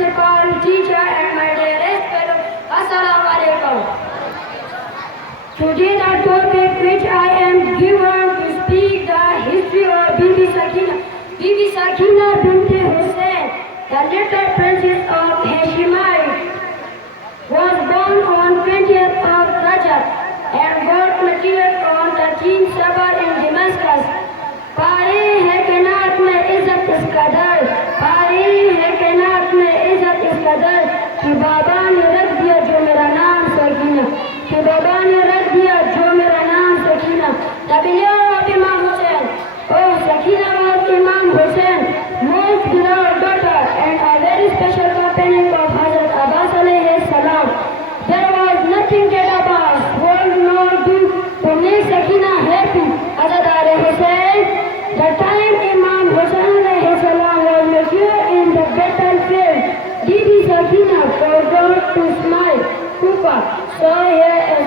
principal, teacher, and my dearest fellow, Assalamu alaikum. Today the topic which I am given to speak the history of Bibi Sakina. Bibi Sakina bint Hussain, the little princess of Hashemite, was born on 20th of Rajab and got married on 13th Sabar in Damascus. पारे है कायनात में इज्जत इस कदर, पारे है कायनात में इज्जत इस कदर कि बाबा ने रख दिया जो मेरा नाम सकीना, कि बाबा ने रख दिया जो मेरा नाम Sakina. The beloved of Imam Hussain, oh Sakina was Imam Hussain, most beloved daughter and a very special companion of Hazrat Abbas alayhi salam. There was nothing that Abbas would not do to make Sakina happy. Hazrat Hussain, the time Imam Hussain alayhi salam was mature in the battlefield, Bibi Sakina forgot to smile. Kufa saw her as